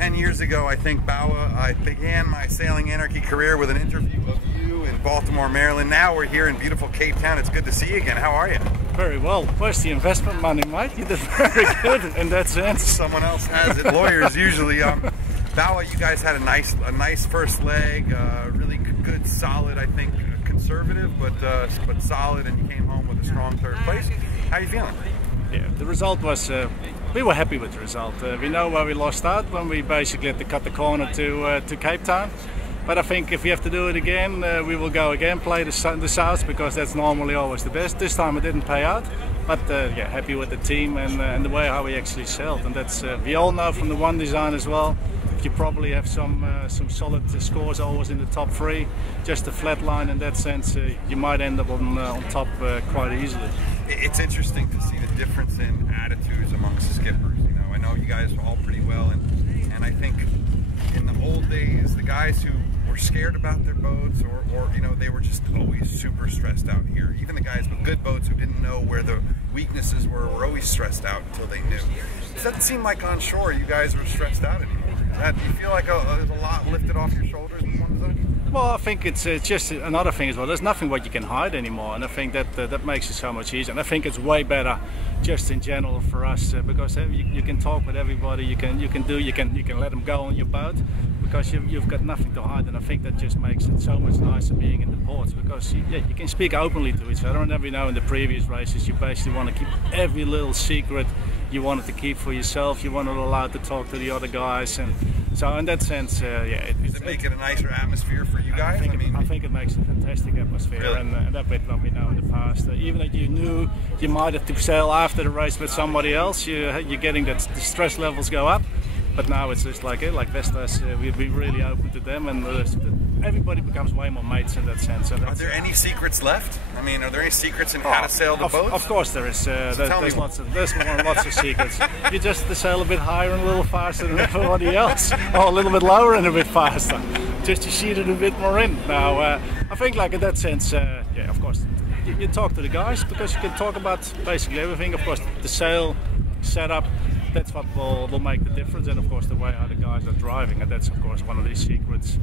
10 years ago, I think, Bouwe, I began my sailing anarchy career with an interview of you in Baltimore, Maryland. Now we're here in beautiful Cape Town. It's good to see you again. How are you? Very well. Where's the investment money, mate? You did very good in that sense. Someone else has it. Lawyers usually. Bouwe, you guys had a nice first leg. Really good, solid. I think conservative, but solid. And you came home with a strong third place. How are you feeling? Yeah, the result was. We were happy with the result. We know where we lost out when we basically had to cut the corner to Cape Town. But I think if we have to do it again, we will go again, play the South, because that's normally always the best. This time it didn't pay out, but yeah, happy with the team and the way how we actually sailed. And that's we all know from the one design as well. You probably have some solid scores always in the top three. Just a flat line in that sense, you might end up on top quite easily. It's interesting to see the difference in attitudes amongst the skippers. You know, I know you guys all pretty well, and I think in the old days, the guys who were scared about their boats, or you know, they were just always super stressed out here. Even the guys with good boats who didn't know where the weaknesses were always stressed out until they knew. It doesn't seem like on shore you guys were stressed out anymore. Do you feel like there's a lot lifted off your shoulders in one zone? Well, I think it's just another thing as well. There's nothing what you can hide anymore, and I think that makes it so much easier. And I think it's way better, just in general for us, because you can talk with everybody. You can let them go on your boat, because you've got nothing to hide. And I think that just makes it so much nicer being in the ports, because you can speak openly to each other. And every now in the previous races, you basically want to keep every little secret you wanted to keep for yourself. You weren't allowed to talk to the other guys, and so in that sense, yeah. Does it make it a nicer atmosphere for you guys? I think it makes a fantastic atmosphere, really? and that bit what we know in the past. Even if you knew you might have to sail after the race with somebody else, you're getting that the stress levels go up. But now it's just like Vestas, we're really open to them, and everybody becomes way more mates in that sense. And are there any secrets left? I mean, are there any secrets in how to sail the boat? Of course there is. There's lots of secrets. You just sail a bit higher and a little faster than everybody else, or a little bit lower and a bit faster, just to sheet it a bit more in. Now, I think like in that sense, yeah, of course, you talk to the guys, because you can talk about basically everything. Of course, the sail setup. That's what will make the difference, and of course the way how the guys are driving, and that's of course one of these secrets.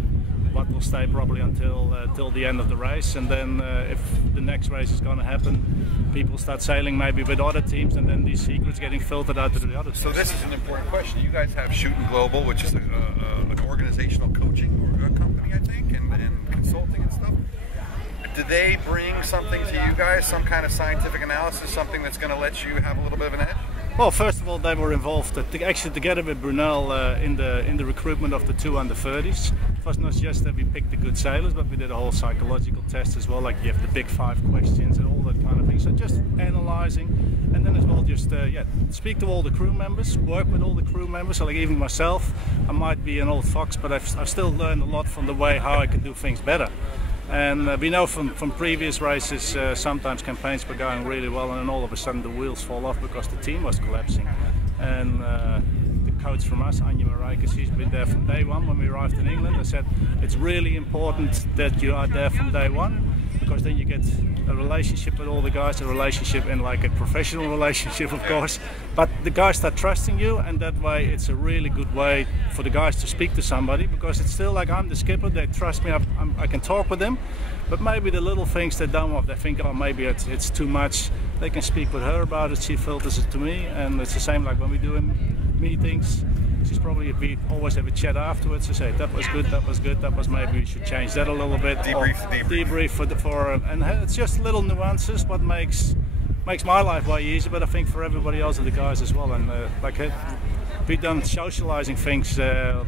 What will stay probably until the end of the race, and then if the next race is going to happen, people start sailing maybe with other teams, and then these secrets getting filtered out to the others. So this is an important question. You guys have Shooting Global, which is an organizational coaching company, I think, and consulting and stuff. Do they bring something to you guys, some kind of scientific analysis, something that's going to let you have a little bit of an edge? Well, first of all, they were involved actually together with Brunel in the recruitment of the 2 under-30s. It was not just that we picked the good sailors, but we did a whole psychological test as well, like you have the big 5 questions and all that kind of thing. So just analysing, and then as well just speak to all the crew members, work with all the crew members. So like even myself, I might be an old fox, but I've still learned a lot from the way how I can do things better. And we know from previous races, sometimes campaigns were going really well, and then all of a sudden the wheels fall off because the team was collapsing. And the coach from us, Anja Marijkes, she's been there from day one when we arrived in England. I said it's really important that you are there from day one, because then you get a relationship with all the guys, a relationship in like a professional relationship, of course. But the guys start trusting you, and that way it's a really good way for the guys to speak to somebody, because it's still like I'm the skipper, they trust me, I can talk with them. But maybe the little things they don't want, they think, oh, maybe it's too much. They can speak with her about it, she filters it to me, and it's the same like when we do meetings. She's probably, we always have a chat afterwards to say that was good, that was maybe we should change that a little bit. Debrief for and it's just little nuances what makes my life way easier, but I think for everybody else and the guys as well. And we've done socializing things over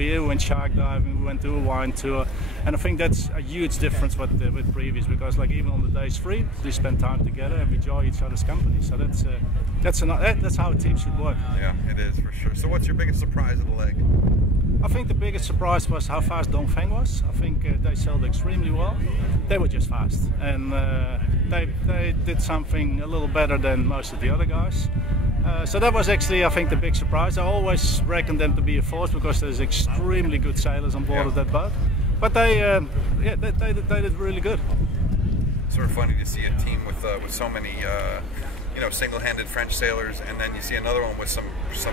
here. We went shark diving, we went to a wine tour, and I think that's a huge difference with previous, because like even on the days free, we spend time together and we enjoy each other's company. So that's how a team should work. Yeah, it is for sure. So what's your biggest surprise of the leg? I think the biggest surprise was how fast Dongfeng was. I think they sailed extremely well. They were just fast, and they did something a little better than most of the other guys. So that was actually, I think, the big surprise. I always reckoned them to be a force, because there's extremely good sailors on board of that boat. But they did really good. Sort of funny to see a team with so many you know, single-handed French sailors, and then you see another one with some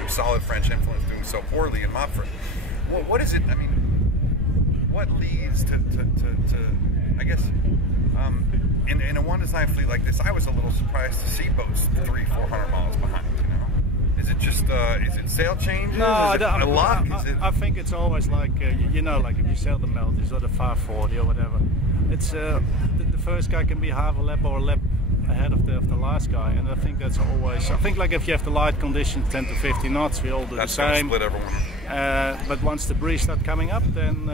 solid French influence doing so poorly in Mopford. What is it? I mean, what leads to I guess, in a one design fleet like this, I was a little surprised to see boats 300-400 miles behind. You know, is it just is it sail changes? No, is it a luck? I think it's always like you know, like if you sail the Maltese or the 540 or whatever, it's the first guy can be half a lap or a lap ahead of the last guy, and I think that's always. I think like if you have the light conditions, 10 to 15 knots, we all do the same. Split everyone. But once the breeze starts coming up, then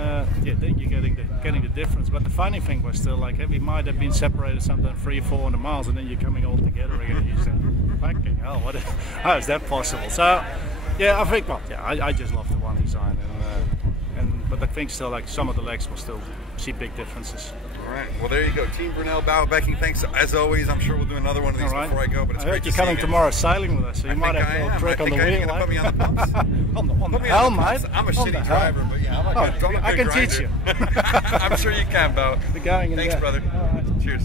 yeah, then you're getting the difference. But the funny thing was still like we might have been separated sometimes 300-400 miles, and then you're coming all together again. And you say, "Fucking hell, how is that possible?" So yeah, I think I just love the one design, but I think still like some of the legs will still see big differences. All right, well there you go, Team Brunel, Bouwe Bekking. Thanks as always. I'm sure we'll do another one of these before I go. But it's great to see you. You're coming tomorrow sailing with us, so you might have a little trick on the wheel. Put me on the pumps. on the helm, mate. I'm a shitty driver, but yeah, I'm a good I can grinder. teach you. I'm sure you can, Bouwe. Thanks, brother. Cheers.